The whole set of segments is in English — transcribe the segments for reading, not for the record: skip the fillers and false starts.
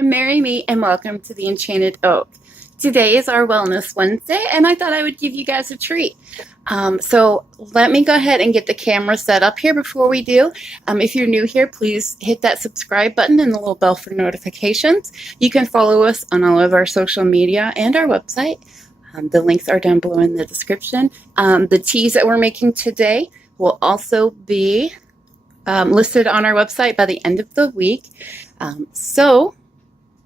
Marry me and welcome to the Enchanted Oak. Today is our Wellness Wednesday, and I thought I would give you guys a treat. So let me go ahead and get the camera set up here before we do. If you're new here, please hit that subscribe button and the little bell for notifications. You can follow us on all of our social media and our website. The links are down below in the description. The teas that we're making today will also be listed on our website by the end of the week. So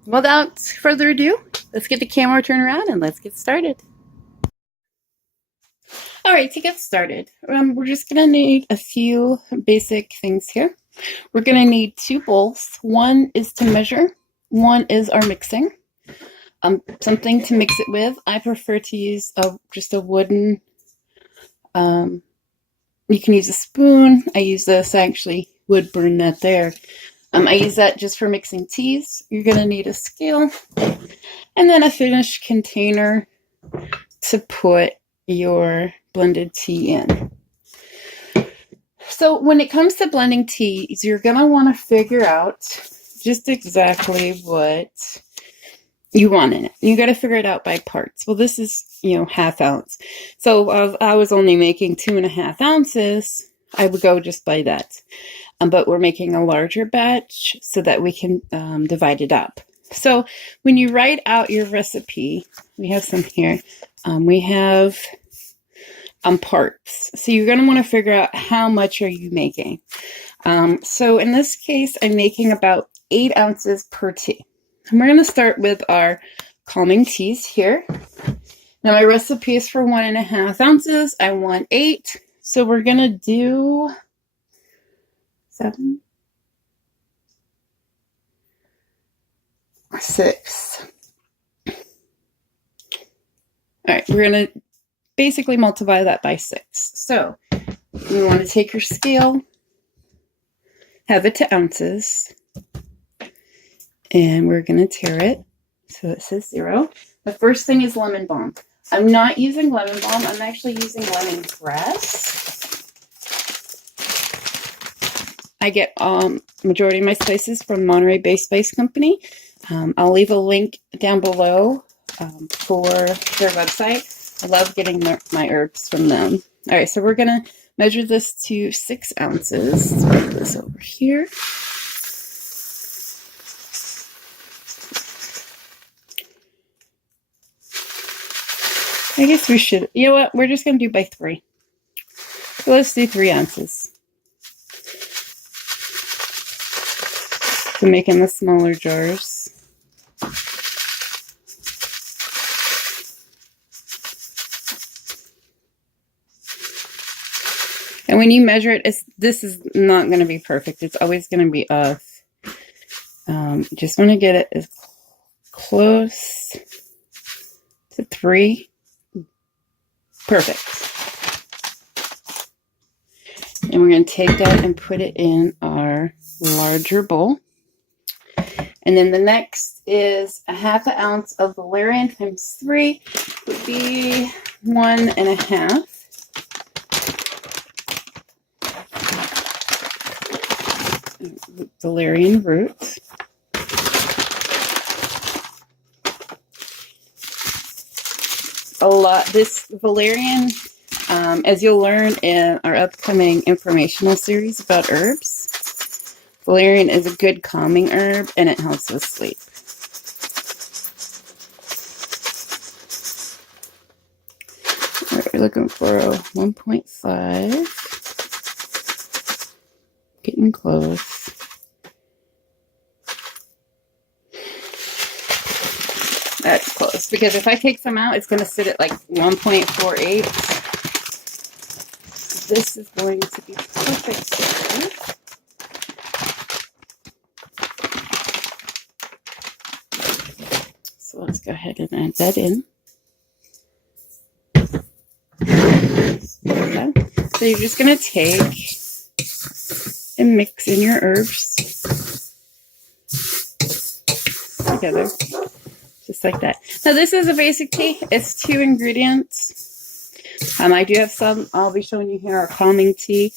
without further ado, let's get the camera turned around and let's get started. All right, to get started, we're just going to need a few basic things here. We're going to need 2 bowls. One is to measure, one is our mixing. Something to mix it with. I prefer to use just a wooden, you can use a spoon. I use this, I actually would burn that there. I use that just for mixing teas. You're going to need a scale and then a finished container to put your blended tea in. So when it comes to blending teas, you're going to want to figure out just exactly what you want in it. You got to figure it out by parts. Well, this is, ½ ounce. So I was only making 2.5 ounces. I would go just by that. But we're making a larger batch so that we can divide it up. So when you write out your recipe, we have some here. We have parts. So you're going to want to figure out how much are you making. So in this case, I'm making about 8 ounces per tea. And we're going to start with our calming teas here. Now my recipe is for 1.5 ounces. I want 8. So we're going to do 7, 6. All right, we're going to basically multiply that by 6. So you want to take your scale, have it to ounces, and we're going to tare it so it says 0. The first thing is lemon balm. I'm not using lemon balm. I'm actually using lemongrass. I get majority of my spices from Monterey-based spice company. I'll leave a link down below for their website. I love getting my herbs from them. All right, so we're going to measure this to 6 ounces. Let's put this over here. I guess we should, you know what, we're just going to do by 3. So let's do 3 ounces. So making the smaller jars. And when you measure it, this is not going to be perfect. It's always going to be off. Just want to get it as close to 3. Perfect. And we're going to take that and put it in our larger bowl. And then the next is 1/2 ounce of valerian times 3 would be 1.5. Valerian root. This valerian, as you'll learn in our upcoming informational series about herbs, valerian is a good calming herb and it helps with sleep. All right, we're looking for a 1.5. Getting close. That's close, because if I take some out, it's going to sit at like 1.48. This is going to be perfect here. So let's go ahead and add that in. Okay. So you're just going to take and mix in your herbs together. Just like that. Now this is a basic tea. It's 2 ingredients. I do have some I'll be showing you here, our calming tea.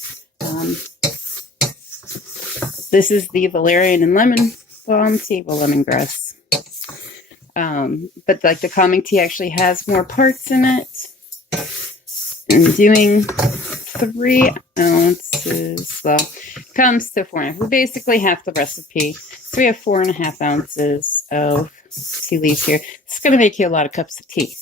This is the valerian and lemon balm tea, well, lemongrass. but like the calming tea actually has more parts in it. I'm doing 3 ounces. Well, comes to 4. We basically have the recipe. So we have 4.5 ounces of tea leaves here. It's going to make you a lot of cups of tea.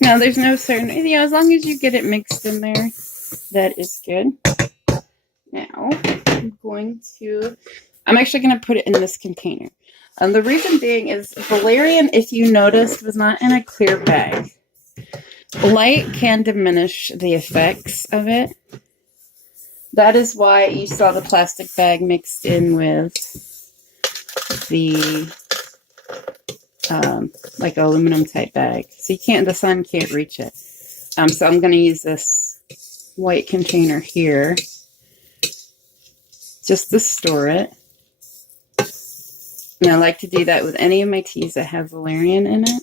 Now, there's no certain, as long as you get it mixed in there, that is good. Now, I'm actually going to put it in this container. The reason being is valerian, if you noticed, was not in a clear bag. Light can diminish the effects of it. That is why you saw the plastic bag mixed in with the like aluminum type bag. So the sun can't reach it. So I'm going to use this white container here just to store it. And I like to do that with any of my teas that have valerian in it.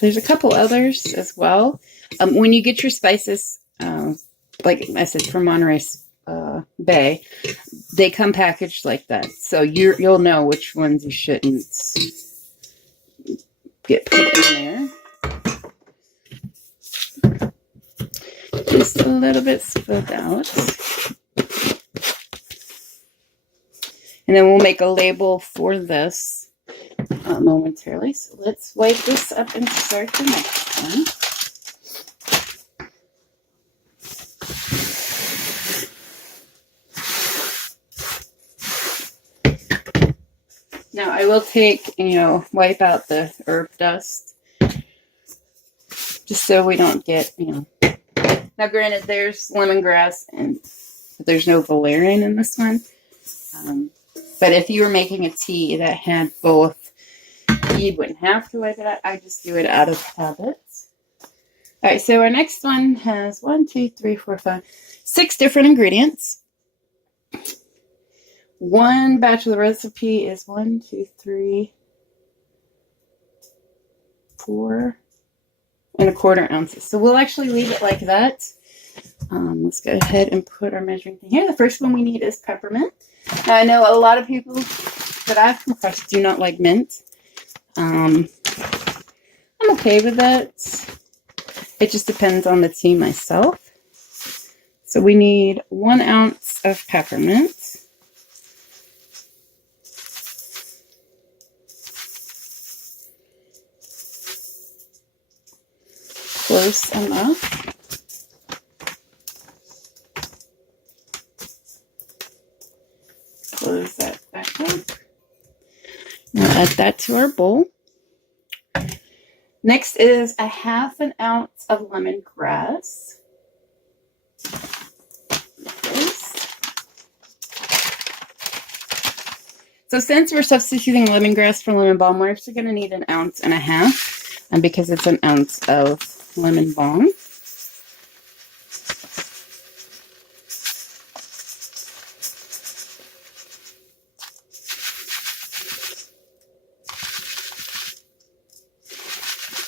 There's a couple others as well. When you get your spices, like I said, from Monterey Bay, they come packaged like that. So you'll know which ones you shouldn't get put in there. Just a little bit spilled out. And then we'll make a label for this momentarily. So let's wipe this up and start the next one. Now I will wipe out the herb dust just so we don't get, Now granted, there's lemongrass and there's no valerian in this one. But if you were making a tea that had both, you wouldn't have to wipe it out. I just do it out of habit. All right, so our next one has 1, 2, 3, 4, 5, 6 different ingredients. One batch of the recipe is 1, 2, 3, 4.25 ounces. So we'll actually leave it like that. Let's go ahead and put our measuring thing here. The first one we need is peppermint. Now, I know a lot of people that I've come across do not like mint. I'm okay with that. It just depends on the tea myself. So we need 1 ounce of peppermint. Close enough. Close that back up. Now add that to our bowl. Next is 1/2 ounce of lemongrass. So since we're substituting lemongrass for lemon balm, we're actually going to need 1.5 ounces, and because it's 1 ounce of lemon balm.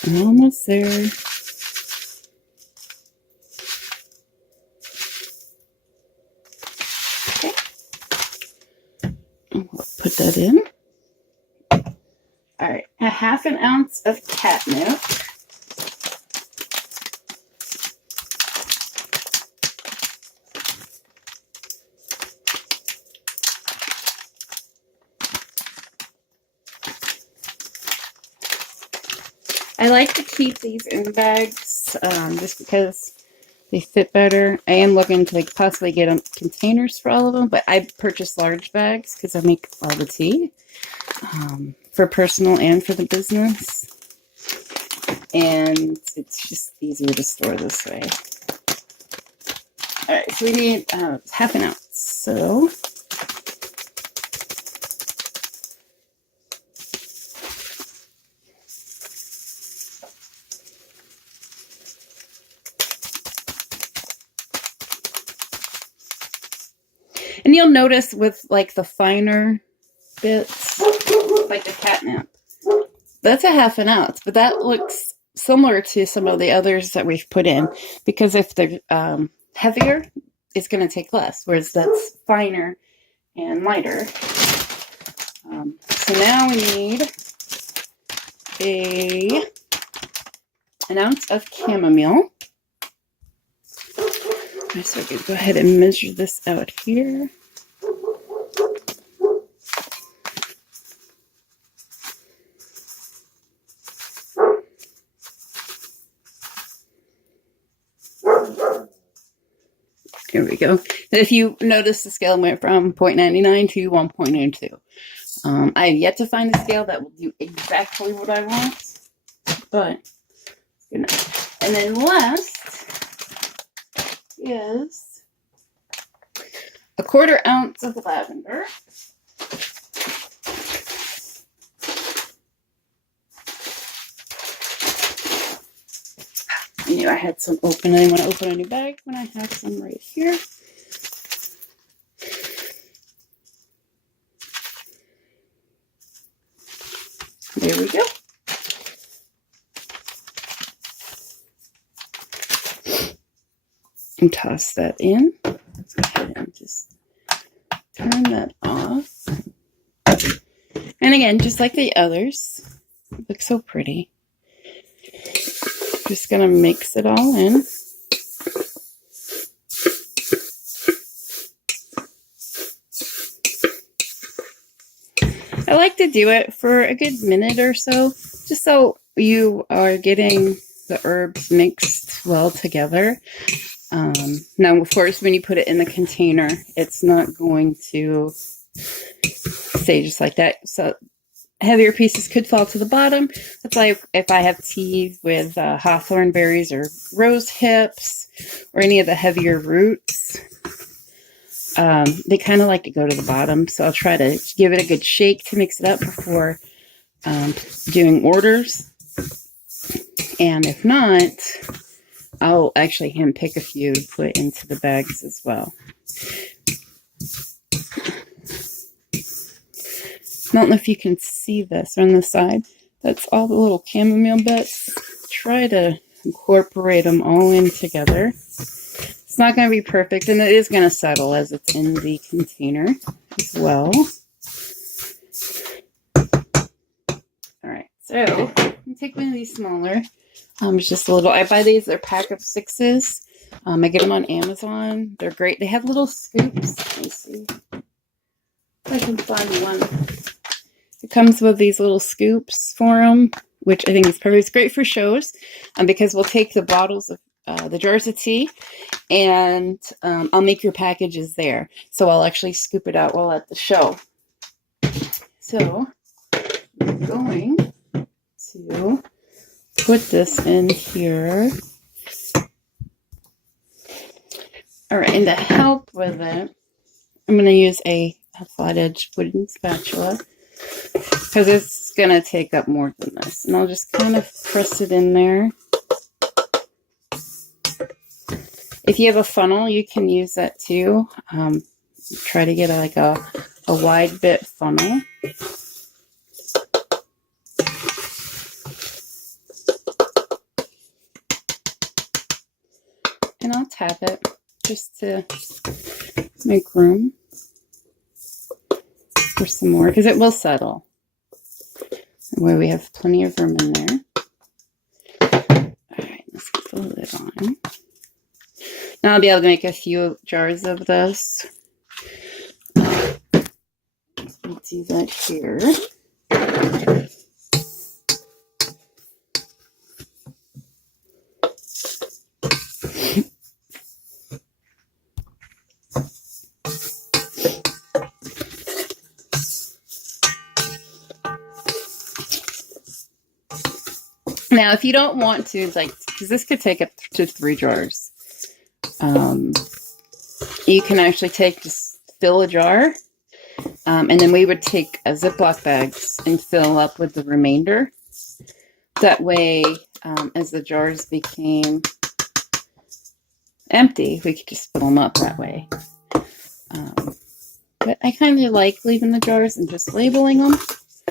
Almost there. Okay. And we'll put that in. All right, 1/2 ounce of catnip. I like to keep these in bags just because they fit better. I am looking to possibly get containers for all of them, but I purchase large bags because I make all the tea for personal and for the business. And it's just easier to store this way. All right, so we need 1/2 ounce. So and you'll notice with like the finer bits, like the catnip, that's 1/2 ounce, but that looks similar to some of the others that we've put in, because if they're heavier, it's going to take less, whereas that's finer and lighter. So now we need an ounce of chamomile. So I can go ahead and measure this out here. Here we go. If you notice, the scale went from 0.99 to 1.92. I have yet to find a scale that will do exactly what I want, but you know. And then last is a 1/4 ounce of lavender. I knew I had some open. I didn't want to open a new bag when I have some right here. There we go. And toss that in. Let's go ahead and just turn that off. And again, just like the others, it looks so pretty. Just gonna mix it all in. I like to do it for a good minute or so, just so you are getting the herbs mixed well together. Now, of course, when you put it in the container, it's not going to stay just like that. So heavier pieces could fall to the bottom. That's why if I have tea with hawthorn berries or rose hips or any of the heavier roots, they kind of like to go to the bottom. So I'll try to give it a good shake to mix it up before doing orders. And if not, I'll actually hand pick a few to put into the bags as well. I don't know if you can see this on the side. That's all the little chamomile bits. Try to incorporate them all in together. It's not going to be perfect, and it is going to settle as it's in the container as well. All right, so I'm going to take one of these smaller. It's just a little, I buy these, they're a pack of 6s. I get them on Amazon. They're great. They have little scoops. Let me see if I can find one. It comes with these little scoops for them, which I think is perfect. It's great for shows because we'll take the bottles of the jars of tea and I'll make your packages there. So I'll actually scoop it out while at the show. So I'm going to put this in here. All right, and to help with it, I'm going to use a flat-edged wooden spatula because it's going to take up more than this. And I'll just kind of press it in there. If you have a funnel, you can use that too. Try to get like a wide bit funnel. And I'll tap it just to make room for some more, because it will settle. That way we have plenty of room in there. Alright, let's get the lid on. Now I'll be able to make a few jars of this. We'll do that here. Now, if you don't want to, like, because this could take up to 3 jars, you can actually just fill a jar, and then we would take a Ziploc bags and fill up with the remainder. That way, as the jars became empty, we could just fill them up that way. But I kind of like leaving the jars and just labeling them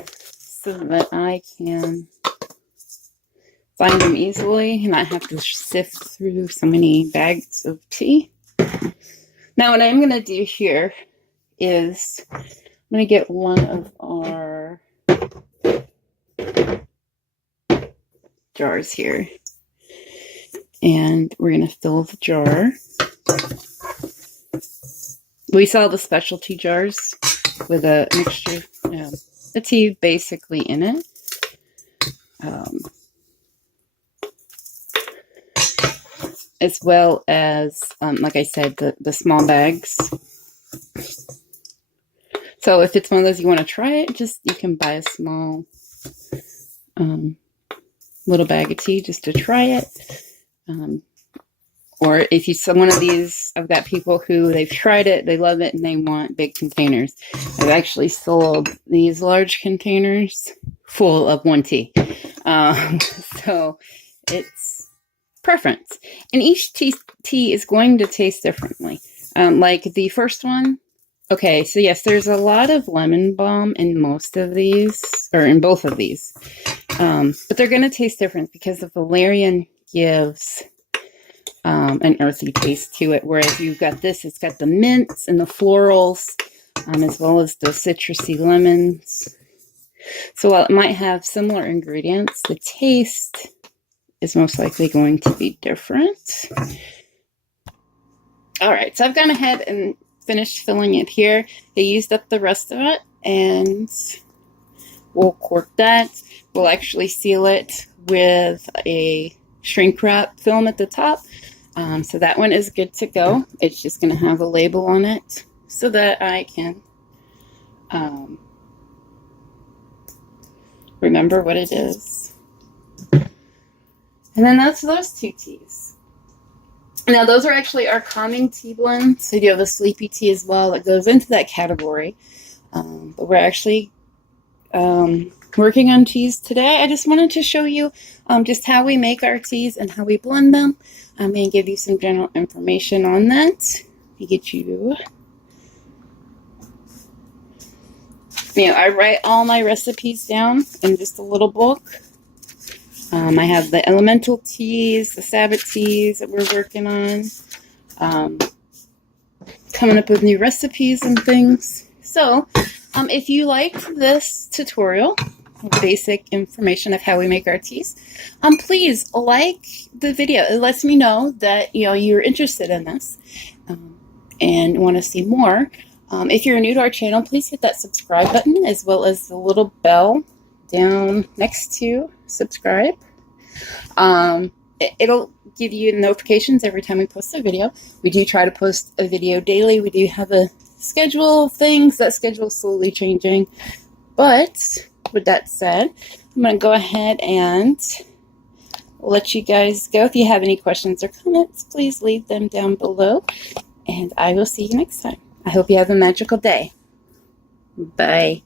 so that I can find them easily and not have to sift through so many bags of tea. Now what I'm going to do here is I'm going to get one of our jars here. And we're going to fill the jar. We sell the specialty jars with a mixture, the tea basically in it. As well as, like I said, the small bags. So if it's one of those you want to try it, you can buy a small little bag of tea just to try it. Or if you sell one of these, I've got people who they've tried it, they love it, and they want big containers. I've actually sold these large containers full of one tea. So it's preference. And each tea is going to taste differently. Like the first one, okay, so yes, there's a lot of lemon balm in most of these, or in both of these. But they're going to taste different because the valerian gives an earthy taste to it, whereas you've got this, it's got the mints and the florals, as well as the citrusy lemons. So while it might have similar ingredients, the taste is most likely going to be different. All right, so I've gone ahead and finished filling it here. I used up the rest of it, and we'll cork that. We'll actually seal it with a shrink wrap film at the top. So that one is good to go. It's just going to have a label on it so that I can remember what it is. And then that's those two teas. Now those are actually our calming tea blends. So you have a sleepy tea as well that goes into that category. But we're actually working on teas today. I just wanted to show you just how we make our teas and how we blend them. I'm going to give you some general information on that. To get you, I write all my recipes down in just a little book. I have the elemental teas, the Sabbath teas that we're working on, coming up with new recipes and things. So, if you liked this tutorial, basic information of how we make our teas, please like the video. It lets me know that you're interested in this and want to see more. If you're new to our channel, please hit that subscribe button as well as the little bell down next to subscribe. It'll give you notifications every time we post a video. We do try to post a video daily. We do have a schedule of things. That schedule is slowly changing, but with that said, I'm going to go ahead and let you guys go. If you have any questions or comments, please leave them down below, and I will see you next time. I hope you have a magical day. Bye.